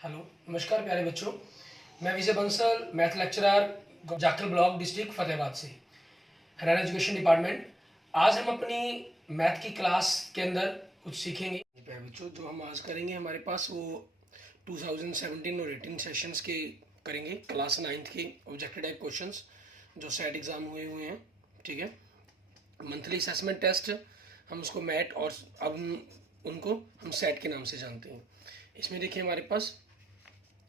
Hello, नमस्कार प्यारे बच्चों। मैं Vijay Bansal, math lecturer, Jakhal block, district Fatehabad से, हरियाणा एजुकेशन डिपार्टमेंट। आज हम अपनी मैथ की क्लास के अंदर कुछ सीखेंगे। प्यारे बच्चों, जो हम आज करेंगे हमारे पास वो 2017 और 18 सेशंस के करेंगे, क्लास 9th के ऑब्जेक्टिव टाइप क्वेश्चंस जो सेट एग्ज़ाम हुए हैं। ठीक है, मंथली असेसमेंट टेस्ट हम उसको मैट और अब उनको हम सेट के नाम से जानते हैं। इसमें देखिए हमारे पास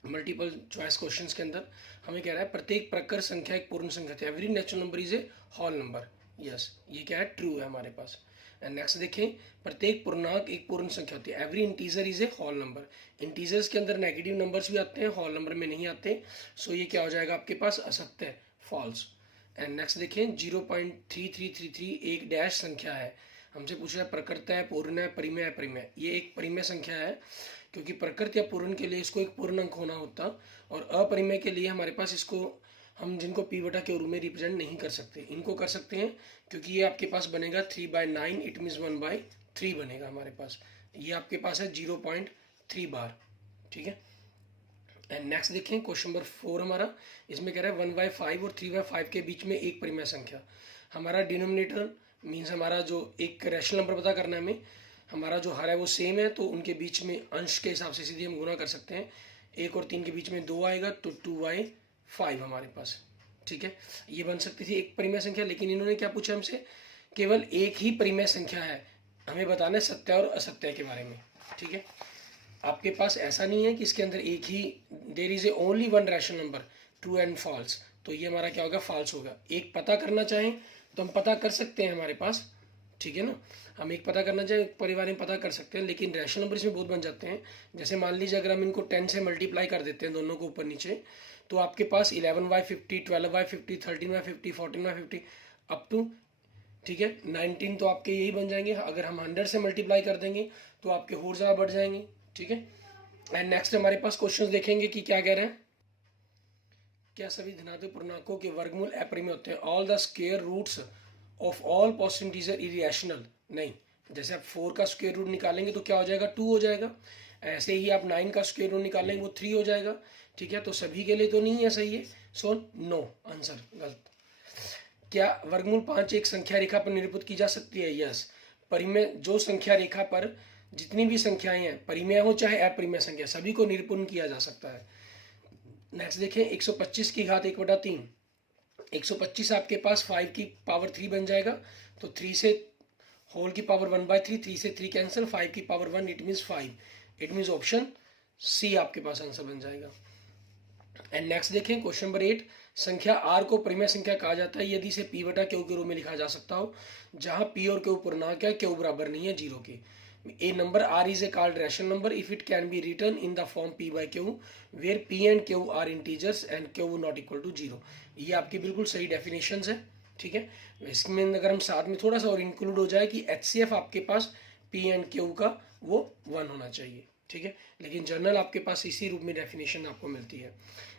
मल्टीपल चॉइस क्वेश्चंस के अंदर हमें कह रहा है प्रत्येक प्रकर संख्या एक पूर्ण संख्या थी। Every natural number is a whole number. Yes, ये क्या है, ट्रू है हमारे पास। एंड नेक्स्ट देखें, प्रत्येक पूर्णांक एक पूर्ण संख्या होती है। Every integer is a whole number. Integers के अंदर नेगेटिव नंबर्स भी आते हैं, होल नंबर में नहीं आते। सो ये क्या हो जाएगा आपके पास, असत्य, फॉल्स। एंड नेक्स्ट देखें, 0.3333 एक डैश संख्या है। हमसे पूछ रहा है प्रकृत है, पूर्ण है, परिमेय है, परिमेय। ये एक परिमेय संख्या है क्योंकि प्रकृत या पूर्ण के लिए इसको एक पूर्ण अंक होना होता, और अपरिमेय के लिए हमारे पास इसको हम जिनको पी बटा के रूप में रिप्रेजेंट नहीं कर सकते, इनको कर सकते हैं क्योंकि ये आपके पास बनेगा 3/9, इट मीन्स 1/3 बनेगा हमारे पास। ये आपके पास है 0.3 बार। ठीक है। एंड नेक्स्ट देखें, क्वेश्चन नंबर 4 हमारा, इसमें कह रहा है 1/5 और 3/5 के बीच में एक परिमेय संख्या। हमारा डिनोमिनेटर मीन्स हमारा जो एक रैशनल नंबर पता करना है हमें, हमारा जो हर है वो सेम है, तो उनके बीच में अंश के हिसाब से सीधे हम गुना कर सकते हैं। 1 और 3 के बीच में 2 आएगा तो 2/5 हमारे पास। ठीक है, ये बन सकती थी एक परिमेय संख्या, लेकिन इन्होंने क्या पूछा हमसे, केवल एक ही परिमेय संख्या है, हमें बताना है सत्य और असत्य के बारे में। ठीक है, आपके पास ऐसा नहीं है कि इसके अंदर एक ही, there is a only one rational number, true and false, तो ये हमारा क्या होगा, फॉल्स होगा। एक पता करना चाहें तो हम पता कर सकते हैं हमारे पास, ठीक है ना, हम एक पता करना चाहें परिवार में पता कर सकते हैं, लेकिन रैशनल नंबर इसमें बहुत बन जाते हैं। जैसे मान लीजिए अगर हम इनको 10 से मल्टीप्लाई कर देते हैं दोनों को ऊपर नीचे, तो आपके पास 11/50, 12/50, 13/50, 14/50 अप टू, ठीक है, 19 तो आपके यही बन जाएंगे। अगर हम 100 से मल्टीप्लाई कर देंगे तो आपके और ज़्यादा बढ़ जाएंगे। ठीक है। एंड नेक्स्ट हमारे पास क्वेश्चंस देखेंगे कि क्या कह रहे हैं, क्या सभी धनात्मक पूर्णांकों के वर्गमूल अपरिमेय होते हैं। All the square roots of all positive integer irrational. नहीं, जैसे आप 4 का स्क्वायर रूट निकालेंगे तो क्या हो जाएगा, 2 हो जाएगा। ऐसे ही आप 9 का स्क्वायर रूट निकालेंगे वो 3 हो जाएगा। ठीक है, तो सभी के लिए तो नहीं है सही है, सो नो, आंसर गलत। क्या वर्गमूल 5 एक संख्या रेखा पर निरूपित की जा सकती है। यस, परिमेय जो संख्या रेखा पर जितनी भी संख्याएं हैं, परिमेय हो चाहे अपरिमेय संख्या, सभी को निरूपण किया जा सकता है। नेक्स्ट देखें, 125 की घात 1/3। 125 आपके पास 5 की पावर 3 बन जाएगा, तो 3 से होल की पावर 1/3, 3 से 3 कैंसिल, 5 की power 1, it means 5। It means option C आपके पास आंसर बन जाएगा। एंड नेक्स्ट देखें, क्वेश्चन नंबर 8, संख्या आर को परिमेय संख्या कहा जाता है यदि इसे पी बटा क्यू के रूप में लिखा जा सकता हो, जहां पी और क्यू पूर्णांक है, क्यू बराबर नहीं है 0 के। A number r is a called rational number if it can be written in the form p by q where p and q are integers and q not equal to 0। ये आपकी बिल्कुल सही definition है। ठीक है, इसमें अगर हम साथ में थोड़ा सा और इंक्लूड हो जाए कि HCF आपके पास पी एंड क्यू का वो 1 होना चाहिए। ठीक है, लेकिन जनरल आपके पास इसी रूप में डेफिनेशन आपको मिलती है।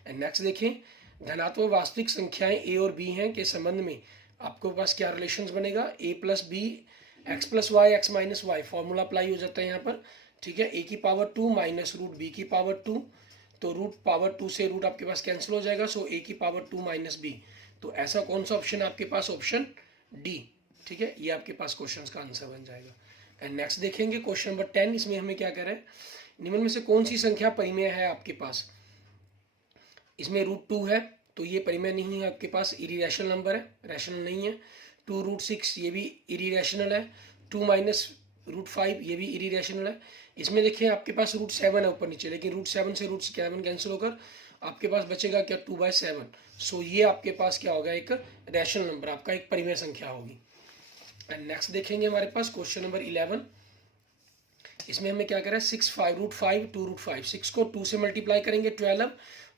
एंड नेक्स्ट देखें, धनात्मक वास्तविक संख्याएं ए और बी हैं के संबंध में आपके पास क्या रिलेशन बनेगा, a plus B, X plus Y, X minus Y, formula apply हो जाता है यहाँ पर। ठीक है, a की पावर 2 माइनस रूट बी की पावर 2, तो रूट पावर 2 से रूट आपके पास कैंसिल हो जाएगा, सो a की पावर 2 माइनस बी। तो ऐसा कौन सा ऑप्शन है आपके पास, ऑप्शन डी। ठीक है, ये आपके पास क्वेश्चन का आंसर बन जाएगा। एंड नेक्स्ट देखेंगे क्वेश्चन नंबर 10, इसमें हमें क्या कह रहा है, निम्न में से कौन सी संख्या परिमेय है आपके पास। इसमें √2 है, तो ये परिमेय नहीं है आपके पास, इरेशनल नंबर है, रैशनल नहीं है। 2√6 ये भी इरेशनल है। 2 माइनस √5 ये भी इरेशनल है। इसमें देखिए आपके पास √7 है ऊपर नीचे, लेकिन √7 से √7 कैंसिल होकर आपके पास बचेगा क्या, 2/7। सो ये आपके पास क्या होगा, एक रैशनल नंबर, आपका एक परिमेय संख्या होगी। एंड नेक्स्ट देखेंगे हमारे पास क्वेश्चन नंबर 11, इसमें हमें क्या कह रहा है, 6 5 √5 2 √5, 6 को 2 से मल्टीप्लाई करेंगे 12,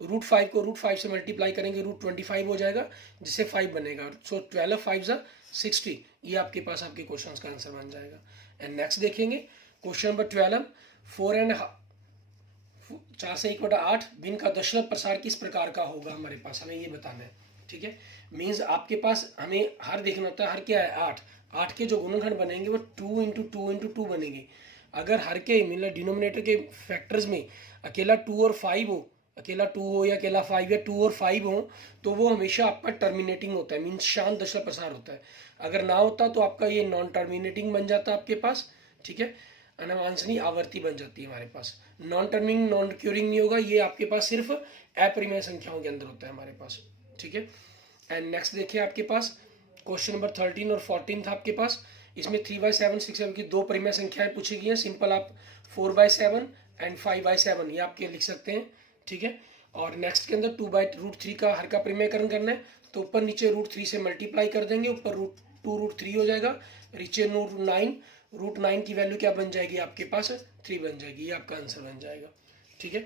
√5 को √5 से मल्टीप्लाई करेंगे √25 हो जाएगा, जिससे 5 बनेगा। सो 12 5 60, ये आपके पास आपके क्वेश्चन का आंसर बन जाएगा। एंड नेक्स्ट देखेंगे क्वेश्चन नंबर 12, 4 से 1/8 भिन्न का दशमलव प्रसार किस प्रकार का होगा, हमारे पास हमें ये बताना है। ठीक है, मीन्स आपके पास हमें हर देखना होता है, हर क्या है 8, 8 के जो गुणनखंड बनेंगे वो 2 × 2 × 2 बनेंगे। अगर हर के मतलब डिनोमिनेटर के फैक्टर्स में अकेला 2 और 5 हो, अकेला 2 हो या अकेला 5 या 2 और 5 हो, तो वो हमेशा आपका टर्मिनेटिंग होता है, मीन्स शांत दशा प्रसार होता है। अगर ना होता तो आपका ये नॉन टर्मिनेटिंग बन जाता आपके पास, ठीक है, अनवांछनीय आवर्ती बन जाती है हमारे पास। नॉन टर्मिंग नॉन रिक्यूरिंग नहीं होगा, ये आपके पास सिर्फ अपरिमेय संख्याओं के अंदर होता है हमारे पास, ठीक है। एंड नेक्स्ट देखिए आपके पास क्वेश्चन नंबर 13 और 14 था आपके पास। इसमें 3/7 6/7 की दो परिमेय संख्याएं पूछी गई हैं। सिंपल आप 4/7 एंड 5/7 ये आपके लिख सकते हैं, ठीक है। और नेक्स्ट के अंदर 2/√3 का हर का परिमेयकरण करना है, तो ऊपर नीचे √3 से मल्टीप्लाई कर देंगे, ऊपर √2√3 हो जाएगा, नीचे √9 की वैल्यू क्या बन जाएगी आपके पास 3 बन जाएगी, ये आपका आंसर बन जाएगा, ठीक है।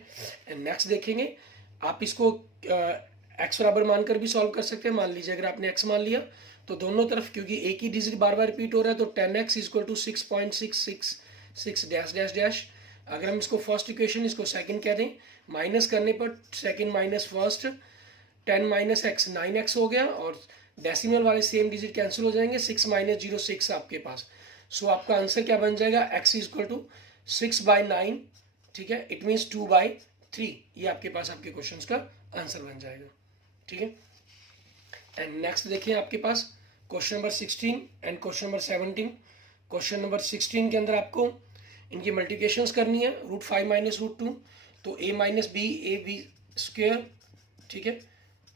एंड नेक्स्ट देखेंगे आप इसको एक्स बराबर मानकर भी सॉल्व कर सकते हैं। मान लीजिए अगर आपने एक्स मान लिया तो दोनों तरफ, क्योंकि एक ही डिजिट बार बार रिपीट हो रहा है, तो 10x = 6.666 डैश डैश डैश। अगर हम इसको फर्स्ट इक्वेशन इसको सेकंड कह दें, माइनस करने पर second minus first 10 - x 9x हो गया, और डेसिमल वाले सेम डिजिट कैंसिल हो जाएंगे, 6 - 0 6 आपके पास। सो आपका आंसर क्या बन जाएगा, x = 6/9, ठीक है, इट मीन्स 2/3। ये आपके पास आपके क्वेश्चन का आंसर बन जाएगा, ठीक है। एंड नेक्स्ट देखिए आपके पास question number 16 and question number 17। Question number 16 के अंदर आपको इनकी मल्टीप्लिकेशंस करनी है, √5 - √2, तो a - b ab², ठीक है,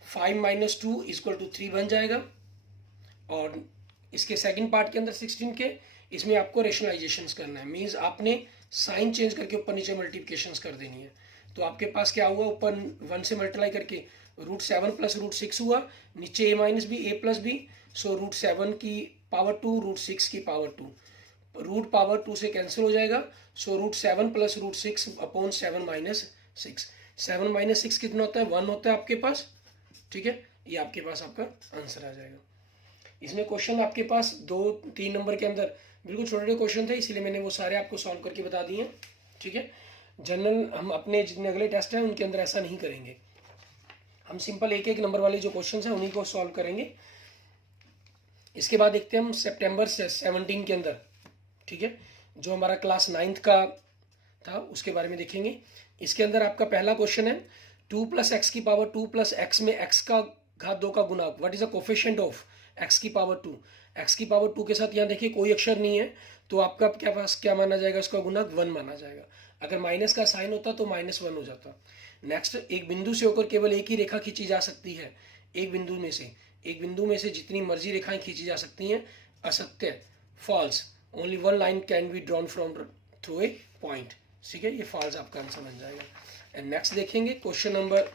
5 - 2 = 3 बन जाएगा। और इसके सेकंड पार्ट के अंदर 16 के, इसमें आपको रेशनलाइजेशंस करना है, मीन्स आपने साइन चेंज करके ऊपर नीचे मल्टीप्लिकेशंस कर देनी है। तो आपके पास क्या हुआ, ऊपर 1 से मल्टीप्लाई करके √7 + √6 हुआ, नीचे a - b a + b, सो √7 की पावर 2 √6 की पावर 2, रूट पावर 2 से कैंसिल हो जाएगा, सो √7 + √6 अपॉन 7 - 6। 7 - 6 कितना होता है, 1 होता है आपके पास, ठीक है। ये आपके पास आपका आंसर आ जाएगा। इसमें क्वेश्चन आपके पास 2-3 नंबर के अंदर बिल्कुल छोटे छोटे क्वेश्चन थे, इसीलिए मैंने वो सारे आपको सॉल्व करके बता दिए हैं, ठीक है। जनरल हम अपने जितने अगले टेस्ट हैं उनके अंदर ऐसा नहीं करेंगे, हम सिंपल एक एक नंबर वाले जो क्वेश्चन हैं उन्हीं को सॉल्व करेंगे। इसके बाद देखते हैं हम सितंबर 17 के अंदर, ठीक है, जो हमारा क्लास 9th का था उसके बारे में देखेंगे। इसके अंदर आपका पहला क्वेश्चन है 2 + x की पावर 2 + x में x का घात 2 का गुणा, what is the coefficient of x की पावर 2। x की पावर 2 के साथ यहाँ देखिए कोई अक्षर नहीं है, तो आपका क्या पास क्या माना जाएगा, उसका गुणक 1 माना जाएगा। अगर माइनस का साइन होता तो -1 हो जाता। नेक्स्ट, एक बिंदु से होकर केवल एक ही रेखा खींची जा सकती है, एक बिंदु में से जितनी मर्जी रेखाएं खींची जा सकती हैं, असत्य, false, only one line can be drawn from through a point, ठीक है, ये फॉल्स आपका आंसर बन जाएगा। एंड नेक्स्ट देखेंगे क्वेश्चन नंबर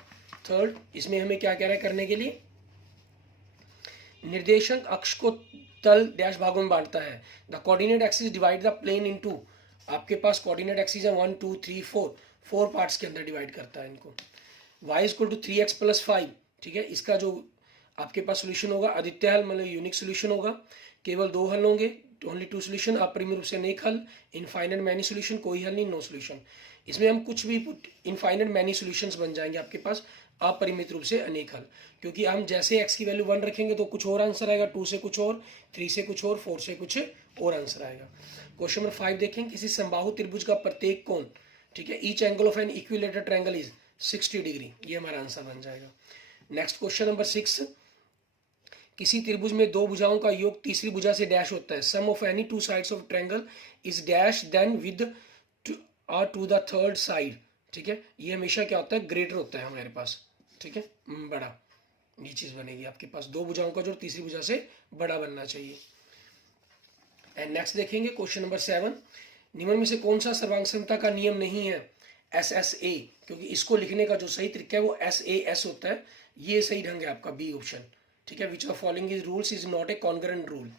3, इसमें हमें क्या कह रहा है करने के लिए, निर्देशांक अक्ष को तल डैश भागों में बांटता है, the coordinate axis divide the plane into, आपके पास कोऑर्डिनेट एक्सिस है 1 2 3 4 पार्ट्स के अंदर डिवाइड करता है इनको। y = 3x + 5, ठीक है, इसका जो आपके पास सोल्यूशन होगा आदित्य हल मतलब यूनिक सोल्यूशन होगा, केवल 2 हल होंगे, ओनली 2 सोल्यूशन, अपरिमेय रूप से अनेक हल, इनफाइनाइट मैनी सोल्यूशन, कोई हल नहीं, नो सोल्यूशन। इसमें हम कुछ भी इनफाइनाइट मैनी सोल्यूशंस बन जाएंगे आपके पास, अपरिमित रूप से अनेक हल, क्योंकि हम जैसे x की वैल्यू 1 रखेंगे तो कुछ और आंसर आएगा, 2 से कुछ और, 3 से कुछ और, 4 से कुछ और आंसर आएगा। क्वेश्चन नंबर 5 देखें, किसी समबाहु त्रिभुज का प्रत्येक कोण, ठीक है, each angle of an equilateral triangle is 60 degree, ये हमारा आंसर बन जाएगा। नेक्स्ट क्वेश्चन नंबर 6, किसी त्रिभुज में दो भुजाओं का योग तीसरी भुजा से डैश होता है, sum of any 2 sides of triangle is dash than with to the third side, ठीक है, ये हमेशा क्या होता है, ग्रेटर होता है हमारे पास, ठीक है, बड़ा, ये चीज बनेगी आपके पास, दो भुजाओं का जो तीसरी भुजा से बड़ा बनना चाहिए। एंड नेक्स्ट देखेंगे क्वेश्चन नंबर 7, निम्न में से कौन सा सर्वांग समता का नियम नहीं है, SSA, क्योंकि इसको लिखने का जो सही तरीका है वो SAS होता है, ये सही ढंग है आपका बी ऑप्शन, ठीक है, which of following is rules is not a congruent rule.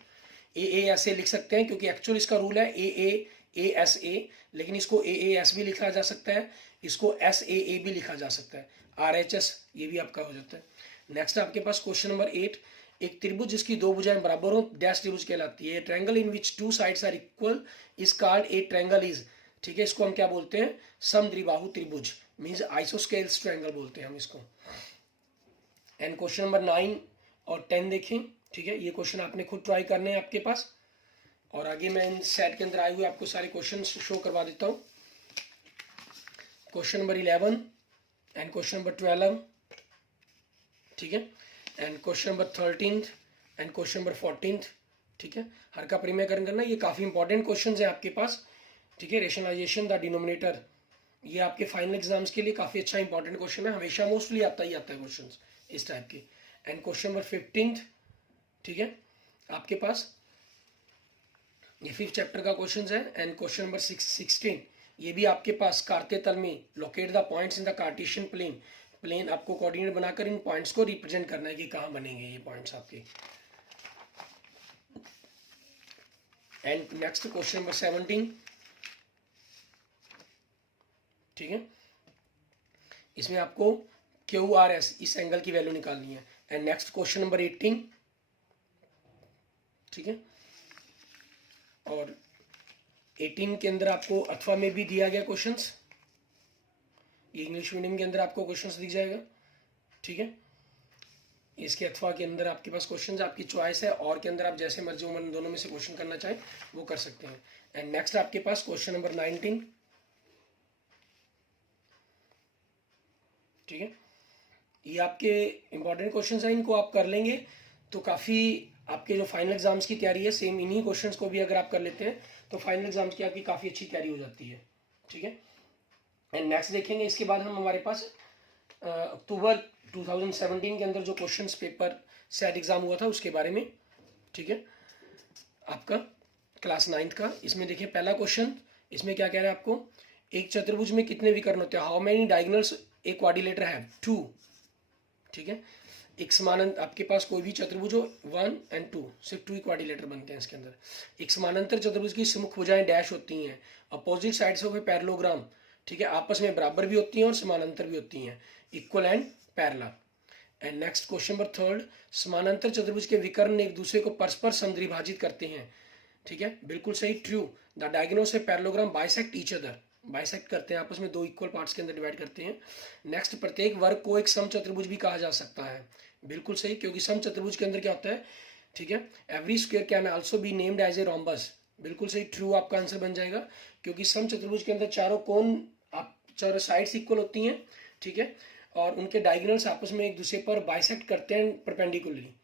AASA लिख सकते हैं क्योंकि एक्चुअल इसका रूल है AAASA, लेकिन इसको AAS भी लिखा जा सकता है, इसको SAA भी लिखा जा सकता है, RHS ये भी आपका हो जाता है। नेक्स्ट आपके पास क्वेश्चन नंबर 8, एक त्रिभुज जिसकी दो भुजाएं बराबर हो डैश त्रिभुज कहलाती है, triangle in which 2 sides are equal is called a triangle is, ठीक है, इसको हम क्या बोलते हैं, समद्विबाहु त्रिभुज, मींस आइसोस्केल्स ट्रायंगल बोलते हैं हम इसको। एंड क्वेश्चन नंबर 9 और 10 देखें, ठीक है, ये क्वेश्चन आपने खुद ट्राई करने हैं आपके पास, और आगे मैं इन सेट के अंदर आए हुए आपको सारे क्वेश्चन शो करवा देता हूँ। Question number 11 and question number 12, ठीक है, and question number 13 and question number 14, ठीक है। हर का परिमेयकरण करना, ये काफ़ी इंपॉर्टेंट क्वेश्चन है आपके पास, ठीक है। रेशनलाइजेशन द डिनोमिनेटर, ये आपके फाइनल एग्जाम्स के लिए काफ़ी अच्छा इंपॉर्टेंट क्वेश्चन है, हमेशा मोस्टली आता ही आता है क्वेश्चन इस टाइप के। एंड क्वेश्चन नंबर 15, ठीक है, आपके पास ये 5th चैप्टर का क्वेश्चन है। एंड क्वेश्चन नंबर 16, ये भी आपके पास कार्तीय तल में locate the points in the Cartesian plane आपको कोऑर्डिनेट बनाकर इन पॉइंट्स को रिप्रेजेंट करना है कि कहाँ बनेंगे ये पॉइंट्स आपके। एंड नेक्स्ट क्वेश्चन नंबर 17, ठीक है, इसमें आपको QRS इस एंगल की वैल्यू निकालनी है। एंड नेक्स्ट क्वेश्चन नंबर 18, ठीक है, और 18 के अंदर आपको अथवा में भी दिया गया क्वेश्चंस, ये इंग्लिश मीडियम के अंदर आपको क्वेश्चंस दिख जाएगा, ठीक है। इसके अथवा के अंदर आपके पास क्वेश्चंस आपकी चॉइस है, और के अंदर आप जैसे मर्जी उन दोनों में से क्वेश्चन करना चाहें वो कर सकते हैं। एंड नेक्स्ट आपके पास क्वेश्चन नंबर 19, ठीक है, ये आपके इंपॉर्टेंट क्वेश्चंस हैं, इनको आप कर लेंगे तो काफ़ी आपके जो फाइनल एग्जाम्स की तैयारी है, सेम इन्हीं क्वेश्चंस को भी अगर आप कर लेते हैं तो फाइनल एग्जाम्स की आपकी काफ़ी अच्छी तैयारी हो जाती है, ठीक है। एंड नेक्स्ट देखेंगे, इसके बाद हम हमारे पास अक्टूबर 2017 के अंदर जो क्वेश्चंस पेपर सेट एग्ज़ाम हुआ था उसके बारे में, ठीक है, आपका क्लास 9th का। इसमें देखिए पहला क्वेश्चन, इसमें क्या कह रहा है आपको, एक चतुर्भुज में कितने विकर्ण होते हैं, how many diagonals A quadrilateral है, 2, ठीक है। एक समानांतर आपके पास कोई भी चतुर्भुज हो 1 and 2, सिर्फ 2 ही क्वाड्रिलेटर बनते हैं इसके अंदर। एक समानांतर चतुर्भुज की सम्मुख भुजाएं डैश होती हैं, opposite sides of a parallelogram, ठीक है, आपस में बराबर भी होती हैं और समानांतर भी होती हैं, equal and parallel. And next question number 3, समानांतर चतुर्भुज के विकर्ण एक दूसरे को परस्पर समद्विभाजित करते हैं, ठीक है, बिल्कुल सही, true. The diagonals of parallelogram bisect each other, bisect करते हैं आपस में, 2 इक्वल पार्ट्स के अंदर डिवाइड करते हैं। नेक्स्ट, प्रत्येक वर्ग को एक समचतुर्भुज भी कहा जा सकता है, बिल्कुल सही, क्योंकि समचतुर्भुज के अंदर क्या होता है, ठीक है, every square can also be named as a rhombus, बिल्कुल सही, ट्रू आपका आंसर बन जाएगा, क्योंकि समचतुर्भुज के अंदर चारों कोण आप चारों साइड्स इक्वल होती हैं, ठीक है, और उनके डायगोनल्स आपस में एक दूसरे पर बाइसेक्ट करते हैं परपेंडिकुलरली,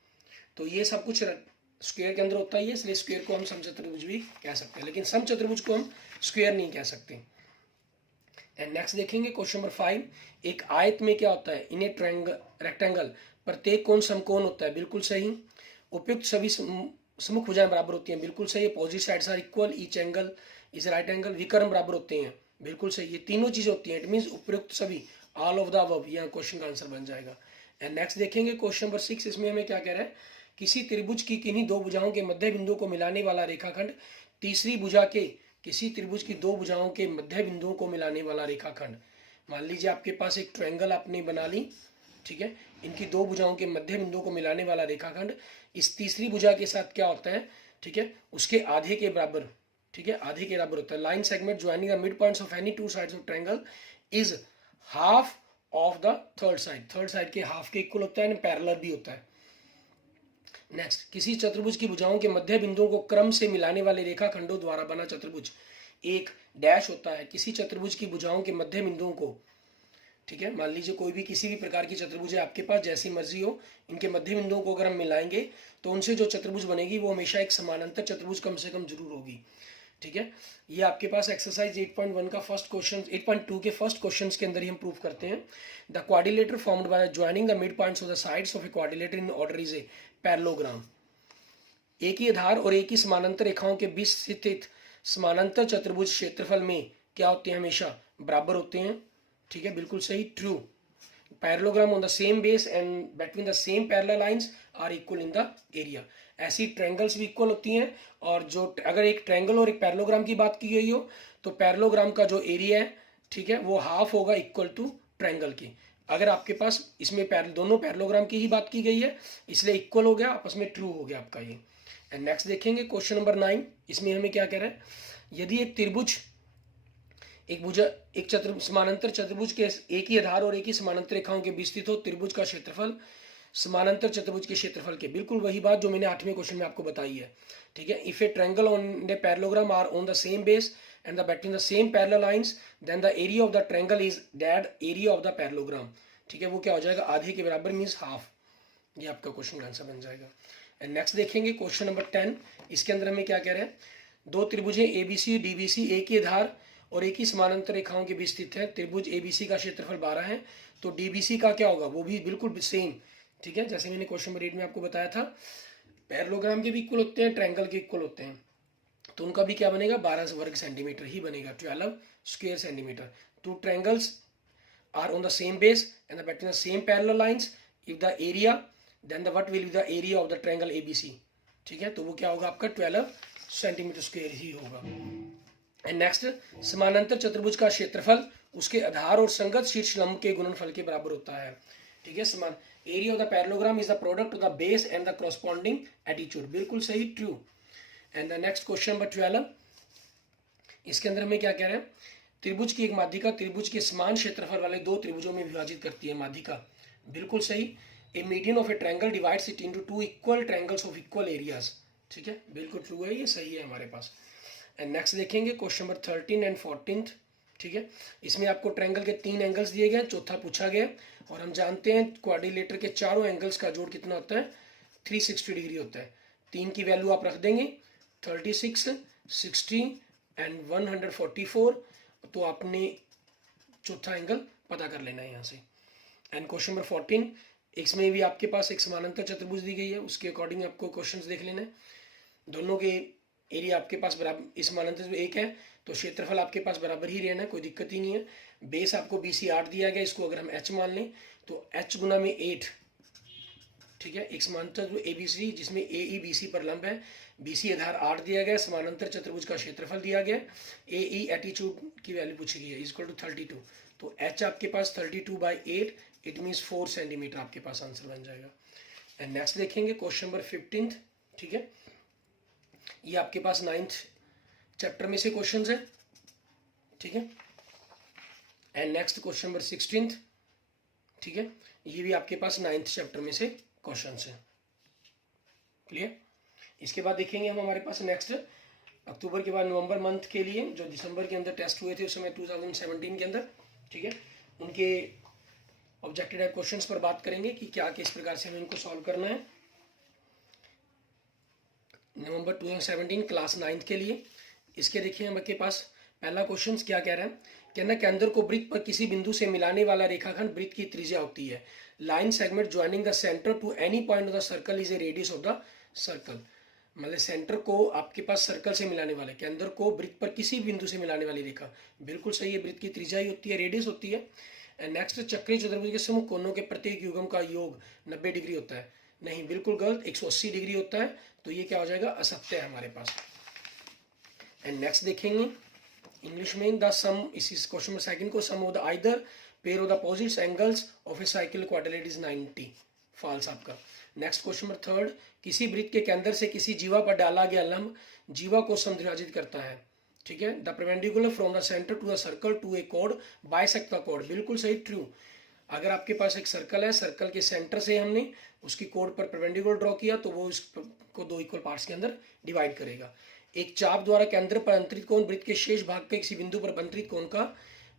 तो ये सब कुछ स्क्वायर के अंदर होता ही है, इसलिए स्क्वायर को हम समचतुर्भुज भी कह सकते हैं, लेकिन समचतुर्भुज को हम स्क्वायर नहीं कह सकते। एंड नेक्स्ट देखेंगे क्वेश्चन नंबर 5, एक आयत में क्या होता है, इन ए रेक्टेंगल प्रत्येक कोण समकोण होता है, बिल्कुल सही। उपयुक्त सभी सम्मुख भुजाएं बराबर होती हैं, बिल्कुल सही। Opposite sides are equal, each angle is right angle, विकर्ण बराबर होते हैं, बिल्कुल सही, ये तीनों चीजें होती हैं, इट मीन्स उपयुक्त सभी, ऑल ऑफ द अबव, यह क्वेश्चन का आंसर बन जाएगा। एंड नेक्स्ट देखेंगे क्वेश्चन नंबर 6, इसमें हमें क्या कह रहा है, किसी त्रिभुज की किन्हीं दो भुजाओं के मध्य बिंदु को मिलाने वाला रेखाखंड तीसरी भुजा के, किसी त्रिभुज की दो भुजाओं के मध्य बिंदुओं को मिलाने वाला रेखाखंड, मान लीजिए आपके पास एक ट्रायंगल आपने बना ली, ठीक है, इनकी दो भुजाओं के मध्य बिंदुओं को मिलाने वाला रेखाखंड इस तीसरी भुजा के साथ क्या होता है, ठीक है, उसके आधे के बराबर, ठीक है, आधे के बराबर होता है। Line segment joining the mid points of any two sides of triangle is half of the third side के हाफ के इक्वल होता है एंड पैरेलल भी होता है। नेक्स्ट, किसी चतुर्भुज की भुजाओं के मध्य बिंदुओं को क्रम से मिलाने वाले रेखाखंडों द्वारा बना चतुर्भुज एक डैश होता है। किसी चतुर्भुज की भुजाओं के मध्य बिंदुओं को, ठीक है, मान लीजिए कोई भी किसी भी प्रकार की चतुर्भुज है आपके पास, जैसी मर्जी हो, इनके मध्य बिंदुओं को अगर हम मिलाएंगे तो उनसे जो चतुर्भुज बनेगी वो हमेशा एक समानांतर चतुर्भुज कम से कम जरूर होगी, ठीक है। ये आपके पास एक्सरसाइज 8.1 का फर्स्ट क्वेश्चन, 8.2 के फर्स्ट क्वेश्चन के अंदर ही हम प्रूव करते हैं। The quadrilateral formed by joining the mid points of the sides of A quadrilateral in order is a parallelogram. एक ही आधार और एक ही समानांतर रेखाओं के बीच स्थित समानांतर चतुर्भुज क्षेत्रफल में क्या होते हैं, हमेशा बराबर होते हैं, ठीक है, बिल्कुल सही, true. Parallelogram on the same base and between the same parallel lines are equal in the area. ऐसी ट्रायंगल्स भी इक्वल होती हैं, और जो अगर एक ट्रायंगल और एक पैरेललोग्राम की बात की गई हो तो पैरेललोग्राम का जो एरिया है, ठीक है, वो हाफ होगा इक्वल टू ट्रायंगल के। अगर आपके पास इसमें दोनों पैरेललोग्राम की ही बात की गई है, इसलिए इक्वल हो गया, आपस में ट्रू हो गया आपका ये। एंड नेक्स्ट देखेंगे क्वेश्चन नंबर 9, इसमें हमें क्या कह रहा है, यदि एक त्रिभुज समानांतर चतुर्भुज के एक ही आधार और एक ही समानांतर रेखाओं के बीच स्थित हो, त्रिभुज का क्षेत्रफल समानांतर चतुर्भुज के क्षेत्रफल के, बिल्कुल वही बात जो मैंने 8वें क्वेश्चन में आपको बताई है। ठीक है, if a triangle on the parallelogram are on the same base and the between the same parallel lines then the area of the triangle is that area of the parallelogram। ठीक है, वो क्या हो जाएगा, आधे के बराबर मीन्स हाफ। ये आपका क्वेश्चन का आंसर बन जाएगा। एंड नेक्स्ट देखेंगे क्वेश्चन नंबर 10। इसके अंदर हमें क्या कह रहे हैं, दो त्रिभुजें एबीसी डीबीसी एक ही आधार और एक ही समानांतर रेखाओं के बीच स्थित है। त्रिभुज एबीसी का क्षेत्रफल 12 है, तो डीबीसी का क्या होगा, वो भी बिल्कुल सेम। ठीक है, जैसे मैंने क्वेश्चन नंबर 8 में आपको बताया था, पैरेललोग्राम के भी इक्वल होते हैं, ट्रायंगल के इक्वल होते हैं, तो उनका भी क्या बनेगा, 12 वर्ग सेंटीमीटर ही बनेगा, 12 square centimetre. Two triangles are on the same base and between the same parallel lines if the area then the what will be the area of the triangle ABC। ठीक है, तो वो क्या होगा आपका 12 सेंटीमीटर स्क्वायर ही होगा। And next, समानांतर चतुर्भुज का क्षेत्रफल उसके आधार और संगत शीर्ष लंब के गुणनफल के बराबर होता है। ठीक है, समान area of the parallelogram is the product of the base and the corresponding attitude, बिल्कुल सही, true. And the next question number 12, इसके अंदर हमें क्या कह रहे हैं, त्रिभुज की एक माध्यिका त्रिभुज के समान क्षेत्रफल वाले दो त्रिभुजों में विभाजित करती है माध्यिका, बिल्कुल सही। A median of a triangle divides it into two equal triangles of equal areas. ठीक है, बिल्कुल ट्रू है, ये सही है हमारे पास। एंड नेक्स्ट देखेंगे क्वेश्चन नंबर 13 एंड 14। ठीक है, इसमें आपको ट्रायंगल के 3 एंगल्स दिए गए, चौथा पूछा गया, और हम जानते हैं क्वाड्रिलेटर के चारों एंगल्स का जोड़ कितना होता है, 360 डिग्री होता है। 3 की वैल्यू आप रख देंगे, 36, 60 एंड 144, तो आपने चौथा एंगल पता कर लेना है यहाँ से। एंड क्वेश्चन नंबर 14, इसमें भी आपके पास एक समानांतर चतुर्भुज दी गई है, उसके अकॉर्डिंग आपको क्वेश्चंस देख लेना है। दोनों के एरिया आपके पास बराबर, इस समानांतर में एक है तो क्षेत्रफल आपके पास बराबर ही रहना है, कोई दिक्कत ही नहीं है। बेस आपको BC 8 दिया गया, इसको अगर हम H मान लें तो H गुना में 8। ठीक है, एक समानांतर ABC जिसमें AE BC पर लंब है, BC आधार 8 दिया गया, समानांतर चतुर्भुज का क्षेत्रफल दिया गया, AE एटीट्यूड की वैल्यू पूछी गई है इक्वल टू 32, तो H आपके पास 32/8, इट मीन्स 4 सेंटीमीटर आपके पास आंसर बन जाएगा। एंड नेक्स्ट देखेंगे क्वेश्चन नंबर 15। ठीक है, ये आपके पास 9th चैप्टर में से क्वेश्चंस है। ठीक है, एंड नेक्स्ट क्वेश्चन नंबर 16। ठीक है, ये भी आपके पास 9th चैप्टर में से क्वेश्चंस है। क्लियर। इसके बाद देखेंगे हम हमारे पास नेक्स्ट अक्टूबर के बाद नवंबर मंथ के लिए जो दिसंबर के अंदर टेस्ट हुए थे उस समय 2017 के अंदर। ठीक है, उनके ऑब्जेक्टिव टाइप क्वेश्चंस पर बात करेंगे कि क्या किस प्रकार से हमें इनको सॉल्व करना है। नवंबर 2017 क्लास 9th के लिए इसके देखिए हमारे पास पहला क्वेश्चन क्या कह रहा है, कहना केंद्र को वृत्त पर किसी बिंदु से मिलाने वाला रेखाखंड वृत्त की त्रिज्या होती है। Line segment joining the centre to any point of the circle is a radius of the circle. मतलब सेंटर को आपके पास सर्कल से मिलाने वाले, केंद्र को वृत्त पर किसी बिंदु से मिलाने वाली रेखा, बिल्कुल सही है, वृत्त की त्रिज्या ही होती है, रेडियस होती है। नेक्स्ट, चक्रीय चतुर्भुज के समूह कोणों के प्रत्येक युग्म का योग 90 डिग्री होता है। नहीं, बिल्कुल गलत, 180 डिग्री होता है, तो ये क्या हो जाएगा, असत्य है हमारे पास। एंड नेक्स्ट देखेंगे इंग्लिश में द सम, इस क्वेश्चन में सेकंड को, sum of the either pair of the opposite angles of a cyclic quadrilateral is 90, false आपका। नेक्स्ट क्वेश्चन नंबर 3, किसी वृत्त के केंद्र से किसी जीवा पर डाला गया लंब जीवा को समद्विभाजित करता है। ठीक है, the perpendicular from the centre to the circle to a chord bisect the chord, बिल्कुल सही, ट्रू। अगर आपके पास एक सर्कल है, सर्कल के सेंटर से हमने उसकी कोड पर परपेंडिकुलर ड्रॉ किया तो वो इसको 2 इक्वल पार्ट्स के अंदर डिवाइड करेगा। एक चाप द्वारा केंद्र पर अंतरित कोण वृत्त के शेष भाग के किसी बिंदु पर अंतरित कोण का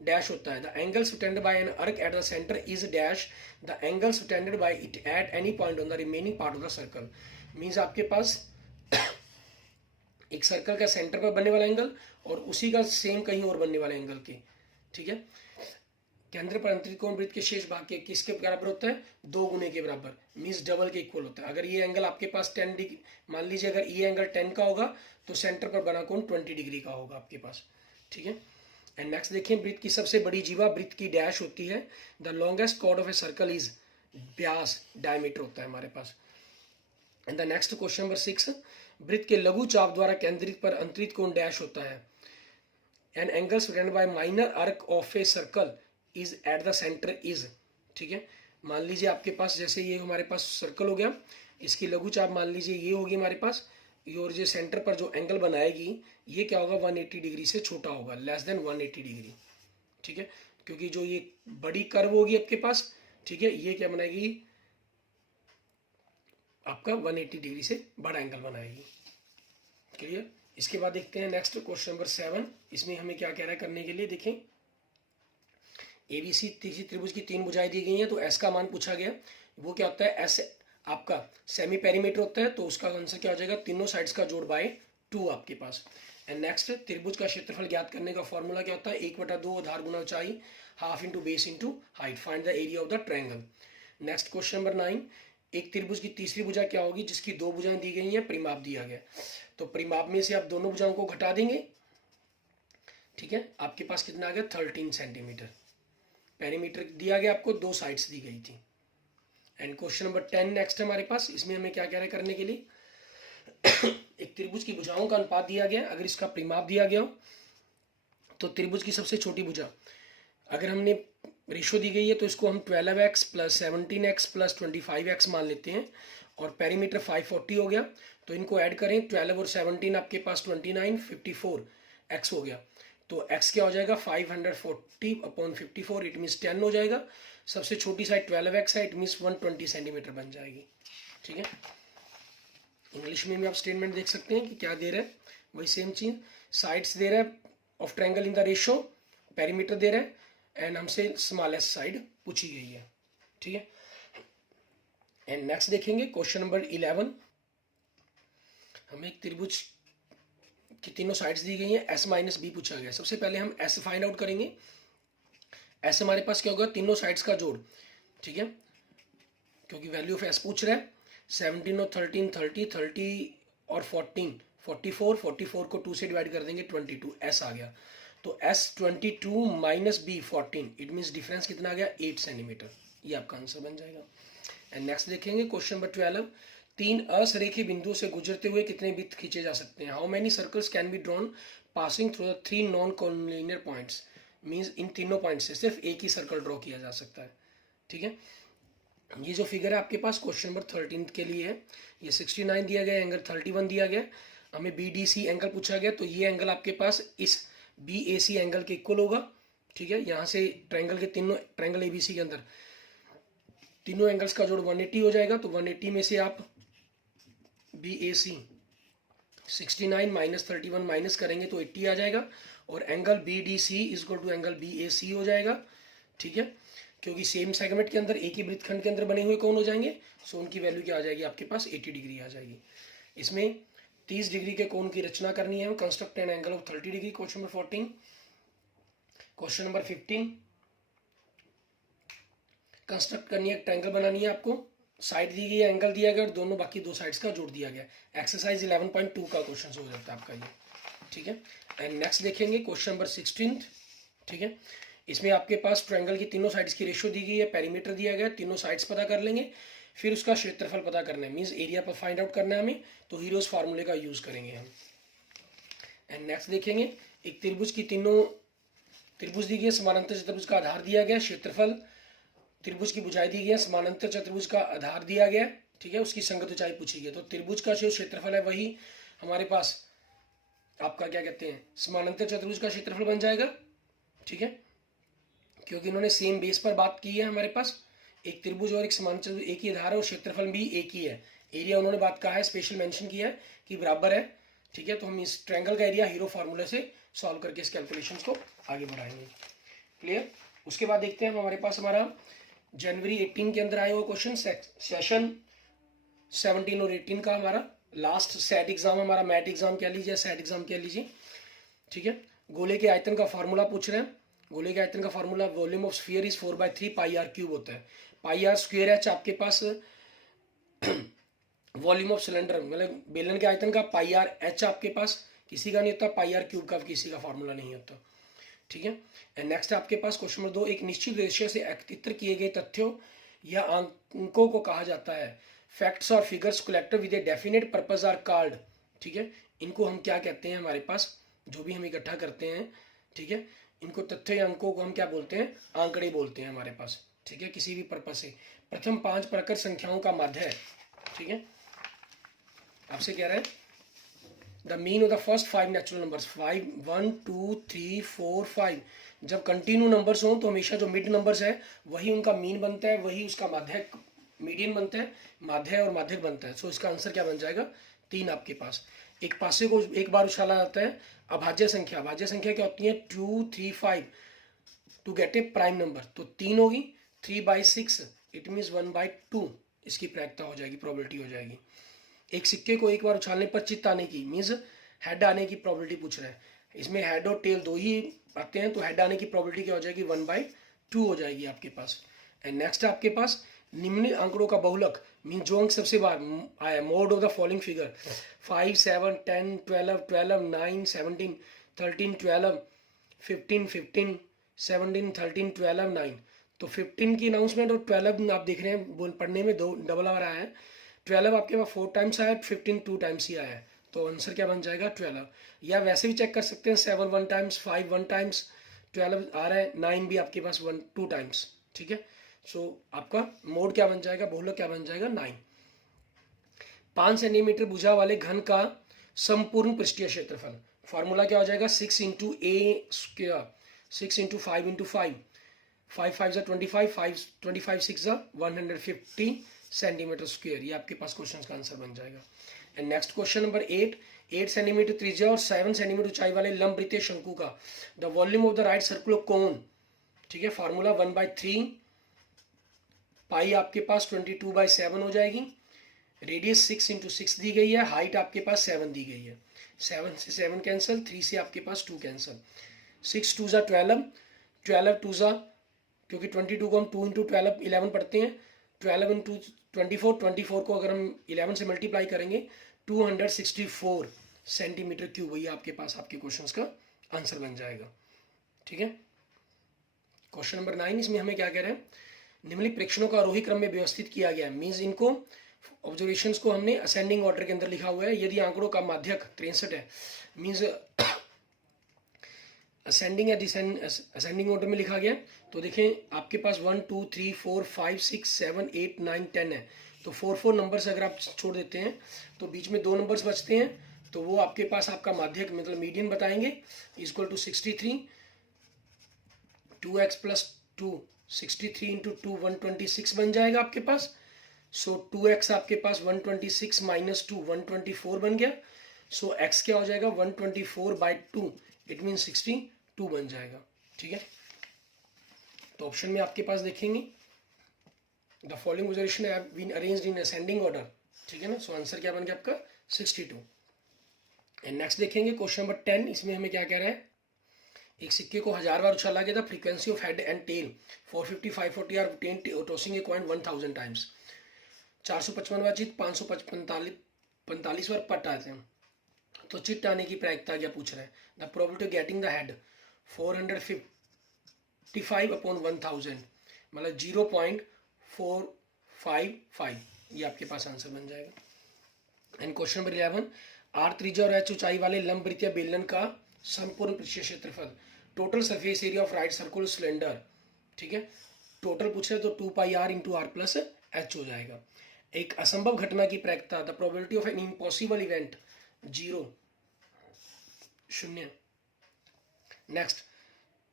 डैश होता है। The angle subtended bye an arc at the centre is dash the angle subtended bye it at any point on the remaining part of the circle. Means आपके पास एक सर्कल का सेंटर पर बनने वाला एंगल और उसी का सेम कहीं और बनने वाले एंगल की। ठीक है, केंद्र पर अंतरित कोण वृत्त के शेष भाग के किसके बराबर होता है, 2 गुने के बराबर, मीन्स डबल के इक्वल होता है। अगर ये एंगल आपके पास 10 डिग्री, मान लीजिए अगर ये एंगल 10 का होगा तो सेंटर पर बना कोण 20 डिग्री का होगा आपके पास। ठीक है, एंड नेक्स्ट देखिए, वृत्त की सबसे बड़ी जीवा वृत्त की डैश होती है। The longest chord of a circle is, व्यास डायमीटर होता है हमारे पास। And the next question number 6, वृत्त के लघु चाप द्वारा केंद्रित पर अंतरित कोण डैश होता है। An angle subtended bye minor arc of a circle is at the centre is. ठीक है, मान लीजिए आपके पास जैसे ये हमारे पास सर्कल हो गया, इसकी लघु चाप मान लीजिए ये होगी हमारे पास, और जो सेंटर पर जो एंगल बनाएगी ये क्या होगा, 180 डिग्री से छोटा होगा, लेस देन 180 डिग्री। ठीक है, क्योंकि जो ये बड़ी कर्व होगी आपके पास, ठीक है, ये क्या बनाएगी, आपका 180 डिग्री से बड़ा एंगल बनाएगी। क्लियर। इसके बाद देखते हैं नेक्स्ट क्वेश्चन नंबर 7। इसमें हमें क्या कह रहा है करने के लिए, देखें ABC तीसरी त्रिभुज की 3 भुजाएं दी गई हैं, तो S का मान पूछा गया। वो क्या होता है, S आपका सेमी पेरीमीटर होता है, तो उसका आंसर क्या हो जाएगा, तीनों साइड्स का जोड़ बाय 2 आपके पास। एंड नेक्स्ट, त्रिभुज का क्षेत्रफल ज्ञात करने का फॉर्मूला क्या होता है, 1/2 आधार गुना ऊंचाई, half into base into height, find the area of the triangle. Next question number 9, एक त्रिभुज की तीसरी भुजा क्या होगी जिसकी 2 भुजाएं दी गई हैं, परिमाप दिया गया। तो परिमाप में से आप दोनों भुजाओं को घटा देंगे, ठीक है, आपके पास कितना आ गया, 13 सेंटीमीटर। पेरीमीटर दिया गया आपको, 2 साइड्स दी गई थी। एंड क्वेश्चन नंबर 10 नेक्स्ट हमारे पास। इसमें हमें क्या कह रहा है करने के लिए, एक त्रिभुज की भुजाओं का अनुपात दिया गया, अगर इसका परिमाप दिया गया हो तो त्रिभुज की सबसे छोटी भुजा, अगर हमने रेशो दी गई है तो इसको हम 12x plus 17x plus 25x मान लेते हैं, और पेरीमीटर 540 हो गया। तो इनको ऐड करें, 12 और 17 आपके पास 29, 54 x हो गया। तो x क्या हो जाएगा, 540/54, इट मीन्स 10 हो जाएगा। सबसे छोटी साइड 12x है, इट मीन्स 120 सेंटीमीटर बन जाएगी। ठीक है, इंग्लिश में भी आप स्टेटमेंट देख सकते हैं कि क्या दे रहा है, वही सेम चीज। साइड्स दे रहा है of triangle in the ratio, perimeter दे रहा है, एंड हमसे स्मॉलेस्ट साइड पूछी गई है। ठीक है, एंड नेक्स्ट देखेंगे क्वेश्चन नंबर 11। हमें एक त्रिभुज की तीनों साइड्स दी गई हैं, S माइनस बी पूछा गया। सबसे पहले हम S फाइंड आउट करेंगे। S हमारे पास क्या होगा, तीनों साइड्स का जोड़। ठीक है, क्योंकि वैल्यू ऑफ S पूछ रहा है। 17 और 13 30, 30 और 14 44, 44 को 2 से डिवाइड कर देंगे 22, S आ गया। तो S 22 minus B 14, it means difference कितना आ गया, 8 सेंटीमीटर। ये आपका आंसर बन जाएगा। एंड नेक्स्ट देखेंगे क्वेश्चन नंबर 12। 3 असरेखीय बिंदुओं से गुजरते हुए कितने वृत्त खींचे जा सकते हैं, how many circles can be drawn passing through the 3 non collinear points. Means in तीनों पॉइंट से सिर्फ एक ही सर्कल ड्रॉ किया जा सकता है। ठीक है, ये जो फिगर है आपके पास क्वेश्चन नंबर 13 के लिए है, ये 69 दिया गया, एंगल 31 दिया गया, हमें BDC एंगल पूछा गया। तो ये एंगल आपके पास इस BAC एंगल के इक्वल होगा। ठीक है, यहाँ से ट्रायंगल के तीनों, ट्रायंगल ABC के अंदर तीनों एंगल्स का जोड़ 180 हो जाएगा। तो 180 में से आप BAC 69 माइनस 31 माइनस करेंगे तो 80 आ जाएगा, और angle BDC is equal to angle BAC हो जाएगा। ठीक है, क्योंकि सेम सेगमेंट के अंदर एक ही वृत्तखंड के अंदर बने हुए कौन हो जाएंगे, सो उनकी वैल्यू क्या आ जाएगी आपके पास, 80 डिग्री आ जाएगी। इसमें 30 डिग्री के कोण की रचना करनी है, construct an angle of 30 degree. Question number 14। Question number 15, construct करनी है, ट्रायंगल बनानी है आपको, साइड दी गई है, एंगल दिया गया, और दोनों बाकी 2 साइड्स का जोड़ दिया गया। एक्सरसाइज 11.2 का क्वेश्चन हो जाता है आपका ये। ठीक है, एंड नेक्स्ट देखेंगे क्वेश्चन नंबर 16। ठीक है, इसमें आपके पास ट्रायंगल की तीनों साइड्स की रेशियो दी गई है, पेरीमीटर दिया गया, तीनों साइड्स पता कर लेंगे, फिर उसका क्षेत्रफल पता करना है, मीन्स एरिया पर फाइंड आउट करना है हमें। तो हीरोज फार्मूले का यूज करेंगे हम। एंड नेक्स्ट देखेंगे, एक त्रिभुज की तीनों त्रिभुज दी गई, समानांतर चतुर्भुज का आधार दिया गया, क्षेत्रफल त्रिभुज की भुजाएं दी गई है, समानांतर चतुर्भुज का आधार दिया गया। ठीक है, उसकी संगत ऊंचाई पूछी गई। तो त्रिभुज का जो क्षेत्रफल है वही हमारे पास आपका क्या कहते हैं, समानांतर चतुर्भुज का क्षेत्रफल बन जाएगा। ठीक है, क्योंकि इन्होंने सेम बेस पर बात की है, हमारे पास एक त्रिभुज और एक समांतर चतुर्भुज एक ही आधार है, और क्षेत्रफल भी एक ही है। एरिया उन्होंने बात कहा है, स्पेशल मेंशन किया है कि बराबर है। ठीक है, तो हम इस ट्रायंगल का एरिया हीरो फार्मूले से सॉल्व करके इस कैलकुलेशंस को आगे बढ़ाएंगे। क्लियर। उसके बाद देखते हैं हमारे पास हमारा जनवरी 18 के अंदर आया हुआ क्वेश्चन, सेशन 17 और 18 का हमारा लास्ट सेट एग्जाम, हमारा मैट एग्जाम कह लीजिए, सेट एग्जाम कह लीजिए। ठीक है, गोले के आयतन का फार्मूला पूछ रहे हैं। गोले के आयतन का formula, volume of sphere is 4/3 πr³ होता है। πr² h आपके पास वॉल्यूम ऑफ सिलेंडर, मतलब बेलन के आयतन का, πr/h आपके पास किसी का नहीं होता, πr³ का किसी का फार्मूला नहीं होता। ठीक है, एंड नेक्स्ट आपके पास क्वेश्चन नंबर 2, एक निश्चित रेशियो से एकत्रित किए गए तथ्यों या अंकों को कहा जाता है, फैक्ट्स और figures collected with a definite purpose are called. ठीक है, इनको हम क्या कहते हैं, हमारे पास जो भी हम इकट्ठा करते हैं, ठीक है, इनको तथ्य या अंकों को हम क्या बोलते हैं, आंकड़े बोलते हैं हमारे पास। ठीक है, किसी भी पर्पस से। प्रथम 5 प्रकृत संख्याओं का मध्य है। ठीक है, आपसे कह रहा है the mean of the first 5 natural numbers, 5 1 2 3 4 5। जब कंटिन्यू नंबर्स हों तो हमेशा जो मिड नंबर्स है वही उनका मीन बनता है, वही उसका माध्यक मीडियन बनता है, माध्य और माध्यक बनता है। सो इसका आंसर क्या बन जाएगा, 3 आपके पास। एक पासे को एक बार उछाला जाता है। अभाज्य संख्या, अभाज्य संख्या क्या होती है, 2, 3, 5 to get a prime number, तो 3 होगी, 3/6 इट मीन्स 1/2 इसकी प्रायिकता हो जाएगी, प्रोबेबिलिटी हो जाएगी। एक सिक्के को एक बार उछालने पर चित्त आने की मीन्स हेड आने की प्रोबेबिलिटी पूछ रहा है। इसमें हेड और टेल दो ही आते हैं, तो हेड आने की प्रोबेबिलिटी क्या हो जाएगी, 1/2 हो जाएगी आपके पास। एंड नेक्स्ट आपके पास निम्न आंकड़ों का बहुलक मीन जो अंक सबसे बार आया, mode of the following figure 5, 7, 10, 12, 12, 9, 17, 13, 12, 15, 15, 17, 13, 12, 9। तो 15 की अनाउंसमेंट और 12 आप देख रहे हैं पढ़ने में दो डबल आवर आया है। 12 आपके पास 4 टाइम्स आया, 15 2 टाइम्स ही आया है, तो आंसर क्या बन जाएगा, 12। या वैसे भी चेक कर सकते हैं, 7 1 टाइम्स, 5 1 टाइम्स, 12 आ रहा है, 9 भी आपके पास 1 2 टाइम्स, ठीक है। सो आपका मोड क्या बन जाएगा, बहुलक क्या बन जाएगा, 9। 5 सेंटीमीटर भुजा वाले घन का संपूर्ण पृष्ठीय क्षेत्रफल, फॉर्मूला क्या हो जाएगा, 6 इंटू ए स्क्वायर, 6 इंटू 5 इंटू 5, 5 5 जा 25, 5 25 6 जा 150 सेंटीमीटर स्क्वायर। ये आपके पास क्वेश्चन का आंसर बन जाएगा। And next question number 8 centimetre त्रिज्या और 7 सेंटीमीटर ऊंचाई वाले लंबवृत्तीय शंकु का the volume of the right circular cone, ठीक है, फार्मूला 1/3 पाई आपके पास 22/7 हो जाएगी। रेडियस 6 इंटू 6 दी गई है, हाइट आपके पास 7 दी गई है। 7 से 7 कैंसिल, 3 से आपके पास 2 कैंसिल, 6 2 जा 12, 12 2 जा, क्योंकि 22 को हम 2 इंटू 12 11 पढ़ते हैं, 12 इंटू 24, 24 को अगर हम 11 से मल्टीप्लाई करेंगे 264 सेंटीमीटर क्यूब, वही आपके पास आपके क्वेश्चन का आंसर बन जाएगा, ठीक है। क्वेश्चन नंबर 9, इसमें हमें क्या कह रहे हैं, निम्नलिखित प्रेक्षणों का आरोही क्रम में व्यवस्थित किया गया है, मीन्स इनको ऑब्जर्वेशंस को हमने असेंडिंग ऑर्डर के अंदर लिखा हुआ है। यदि आंकड़ों का माध्यक 63 है, मीन्स असेंडिंग या असेंडिंग ऑर्डर में लिखा गया, तो देखें आपके पास 1 2 3 4 5 6 7 8 9 10 है, तो 4 नंबर्स अगर आप छोड़ देते हैं तो बीच में 2 नंबर्स बचते हैं, तो वो आपके पास आपका माध्यक मतलब मीडियन बताएंगे, equal to 63, 2x plus 2 63 into 2 126 बन जाएगा आपके पास। सो 2x आपके पास 126 माइनस 2 124 बन गया। सो x क्या हो जाएगा, 124/2 इट मीन 62 बन जाएगा, ठीक है। तो ऑप्शन में आपके पास देखेंगे the following observation have been arranged in ascending order, ठीक है ना। सो आंसर क्या बन गया आपका 62। एंड नेक्स्ट देखेंगे क्वेश्चन नंबर 10, इसमें हमें क्या कह रहा है, एक सिक्के को 1000 बार उछाला गया था, frequency of head and tail 450 540 are tossing a coin 1000 times, 455 बार चित 545 बार पट आते हैं, तो चिट आने की प्रायिकता क्या पूछ रहा है, the probability of getting the head 455/1000 मतलब 0.455, ये आपके पास आंसर बन जाएगा। एंड क्वेश्चन नंबर 11, आर त्रिज्या और एच ऊंचाई वाले लंबवृत्तीय बेलन का संपूर्ण पृष्ठीय क्षेत्रफल, total surface area of right circular cylinder, ठीक है, टोटल पूछ रहे तो 2πr into are plus H हो जाएगा। एक असंभव घटना की प्रायिकता, the probability of an impossible event 0 0। Next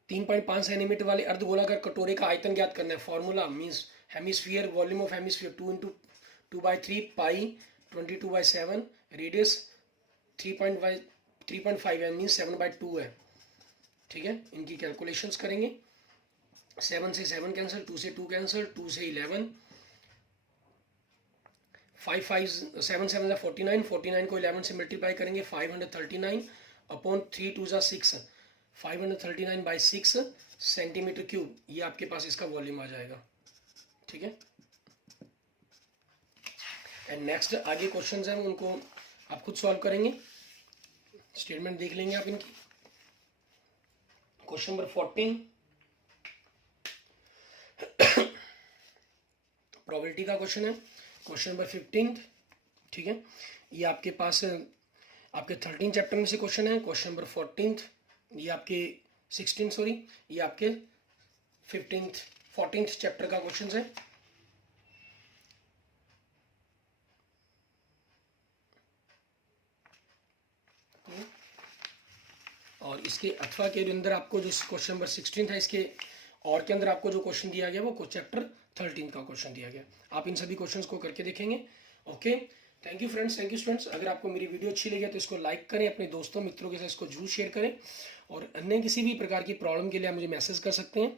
3.5 centimetre वाले अर्धगोलाकार कटोरे का आयतन ज्ञात करना है, formula means hemisphere volume of hemisphere 2 into 2/3 pi 22/7, radius 3.5 है मीन्स 7/2 है, ठीक है। इनकी कैलकुलेशंस करेंगे, 7 से 7 कैंसिल, 2 से 2 कैंसिल, 2 से 11, 5 5 7 7 49, 49 को 11 से मल्टीप्लाई करेंगे 539 अपॉन 3 2 6, 539/6 सेंटीमीटर क्यूब, ये आपके पास इसका वॉल्यूम आ जाएगा, ठीक है। एंड नेक्स्ट आगे क्वेश्चंस हैं उनको आप खुद सॉल्व करेंगे, स्टेटमेंट देख लेंगे आप इनकी। क्वेश्चन नंबर 14 प्रोबेबिलिटी का क्वेश्चन है। क्वेश्चन नंबर 15, ठीक है, ये आपके पास आपके 13 चैप्टर में से क्वेश्चन है। क्वेश्चन नंबर 14 ये आपके 16 सॉरी ये आपके 14th चैप्टर का क्वेश्चन है। और इसके अथवा के अंदर आपको जो क्वेश्चन नंबर 16 है इसके और के अंदर आपको जो क्वेश्चन दिया गया वो चैप्टर 13 का क्वेश्चन दिया गया। आप इन सभी क्वेश्चंस को करके देखेंगे। Okay, thank you friends, thank you students. अगर आपको मेरी वीडियो अच्छी लगी तो इसको लाइक करें, अपने दोस्तों मित्रों के साथ इसको जरूर शेयर करें, और अन्य किसी भी प्रकार की प्रॉब्लम के लिए आप मुझे मैसेज कर सकते हैं।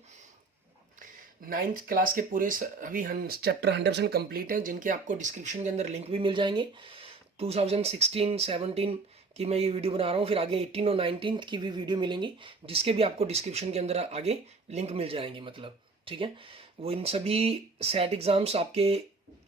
9th क्लास के पूरे अभी चैप्टर 100% कंप्लीट हैं, जिनके आपको डिस्क्रिप्शन के अंदर लिंक भी मिल जाएंगे। 2016-17 की मैं ये वीडियो बना रहा हूँ, फिर आगे 18 और 19 की भी वीडियो मिलेंगी, जिसके भी आपको डिस्क्रिप्शन के अंदर आगे लिंक मिल जाएंगे, मतलब ठीक है। वो इन सभी सेट एग्जाम्स आपके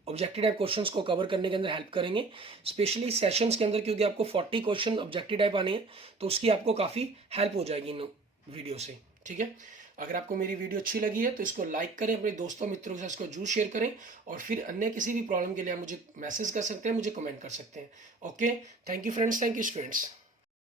ऑब्जेक्टिव टाइप क्वेश्चंस को कवर करने के अंदर हेल्प करेंगे, स्पेशली सेशंस के अंदर, क्योंकि आपको 40 क्वेश्चन ऑब्जेक्टिव टाइप आने हैं, तो उसकी आपको काफ़ी हेल्प हो जाएगी इन वीडियो से, ठीक है। अगर आपको मेरी वीडियो अच्छी लगी है तो इसको लाइक करें, अपने दोस्तों मित्रों के साथ इसको जरूर शेयर करें, और फिर अन्य किसी भी प्रॉब्लम के लिए आप मुझे मैसेज कर सकते हैं, मुझे कमेंट कर सकते हैं। Okay, thank you friends, thank you students.